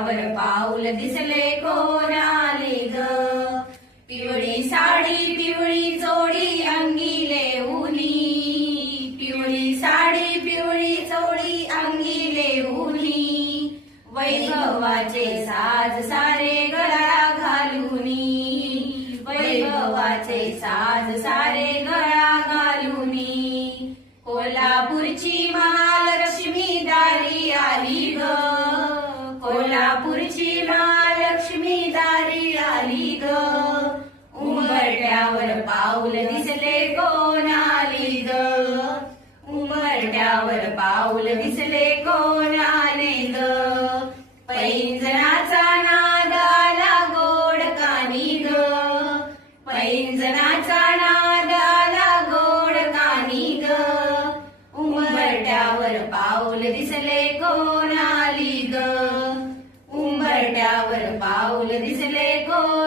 उंबरठ्यावर पाऊल दिसले कोण आले ग. पिवळी साडी पिवळी चोळी अंगीले उनी, पिवळी साडी पिवळी चोळी अंगीले उनी, वैभवाचे साज सारे गळा घालूनी, वैभवाचे साज सारे गळा घालूनी. कोल्हापूरची महालक्ष्मी दारी आली ग, कोल्हापूरची महालक्ष्मी दारी आली ग. उंबरठ्यावर पाऊल दिसले कोण आली ग, उंबरठ्यावर पाऊल दिसले कोण आले ग. पैंजणाचा नाद आला गोड कानी ग, पैंजणाचा नाद आला गोड कानी ग. उंबरठ्यावर पाऊल दिसले कोण आली ग, उंबरठ्यावर पाऊल दिसले कोण